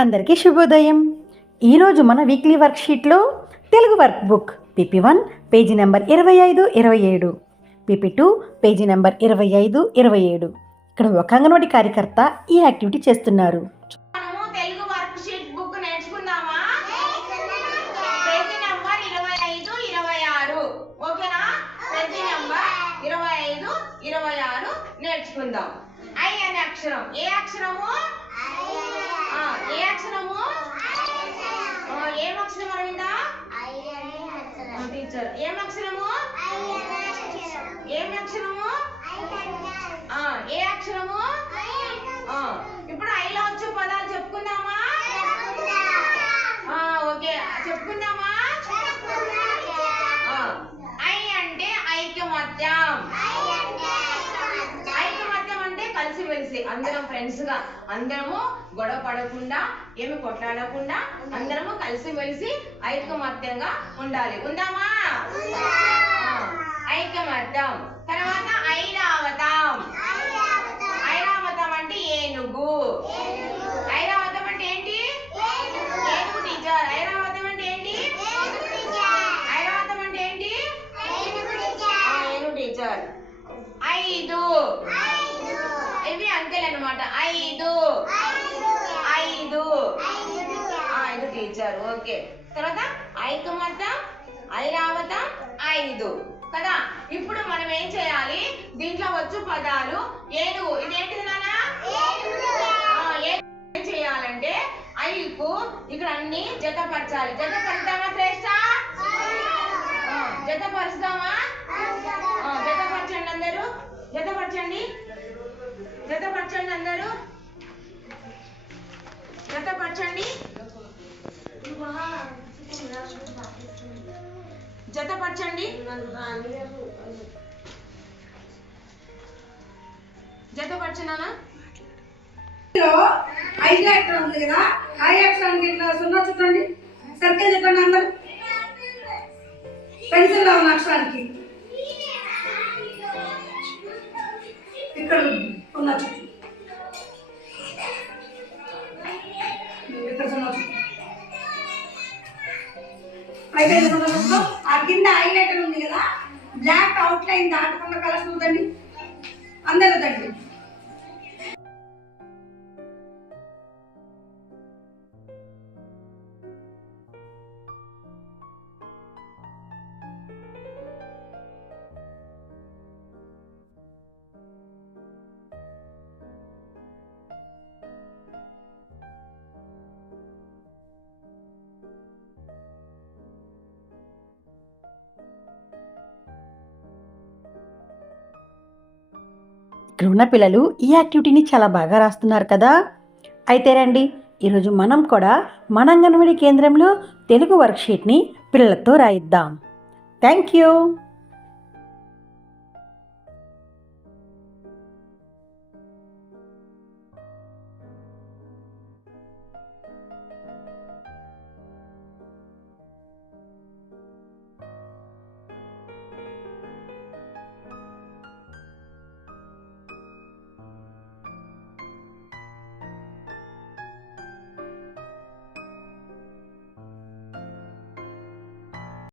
అందరికీ శుభోదయం. ఈరోజు మన వీక్లీ వర్క్షీట్లో Telugu work book PP1 page number 25-27, PP2 page number 25-27. ఇక్కడ ఒక అంగన్వాడీ కార్యకర్త ఈ యాక్టివిటీ చేస్తున్నారు. తెలుగు వర్క్ షీట్ బుక్ నేర్చుకుందామా? Page number 25-26. ఓకేనా? పేజీ నెంబర్ 25-26 నేర్చుకుందాం. ఐ అనే అక్షరం. ఏ అక్షరము? ఏ అక్షరము? ఏం అక్షరం అరవిందా? టీచర్ ఏం అక్షరము? ఏం అక్షరము? ఏ అక్షరము? ఇప్పుడు ఐలో వచ్చే పదాలు చెప్పుకుందామా? ఓకే, చెప్పుకుందామా? ఐ అంటే ఐకమత్యం. ఐకమత్యం అంటే కలిసిమెలిసి అందరం ఫ్రెండ్స్ గా, అందరము గొడవ పడకుండా, ఏమి కొట్లాడకుండా, అందరము కలిసిమెలిసి ఐకమత్యంగా ఉండాలి. ఉందామా? ఐకమత్యం. తర్వాత ఐరావతం. ఐరావతం అంటే ఏనుగు. ఐరావతం అంటే ఏంటి? ఏనుగు టీచర్. ఐరావతం అంటే ఏంటి? ఐరావతం అంటే ఏంటి? ఏనుగు టీచర్. 5. ఇవి అంకెలు అన్నమాట. 5 టీచర్. ఓకే, తర్వాత ఐకమత్యం, ఐరావతం, 5 కదా. ఇప్పుడు మనం ఏం చేయాలి? దీంట్లో వచ్చు పదాలు ఏనుగు. ఇదేంటిది నాన్న? ఏం చేయాలంటే ఐకు ఇక్కడ అన్ని జతపరచాలి. జతపరుద్దామా శ్రేష్ట? జతపరుస్తామా? జతపరచండి అందరూ. జతపరచండి అందరూ. జతపరచండి. జతపరచండి. జతపరచనా? ఐదు అక్షరం ఉంది కదా, ఐ అక్షరానికి ఇట్లా సున్నా చుట్టండి. సర్కిల్ చెప్పండి అందరు. పెన్సిల్ లో ఉన్న అక్షరానికి ఇక్కడ ఉన్న చుట్టూ, ఇక్కడ సున్నా చుట్టూ. అయిపోయింది సున్నా చుట్టూ. ఆ కింద హైలైటర్ ఉంది కదా, బ్లాక్ అవుట్ లైన్ దాటకుండా కలర్స్ చూడండి. అందరూ తండి. ఇక్కడ ఉన్న పిల్లలు ఈ యాక్టివిటీని చాలా బాగా రాస్తున్నారు కదా. అయితే రండి, ఈరోజు మనం కూడా మన అంగన్వాడీ కేంద్రంలో తెలుగు వర్క్షీట్ని పిల్లలతో రాయిద్దాం. Thank you.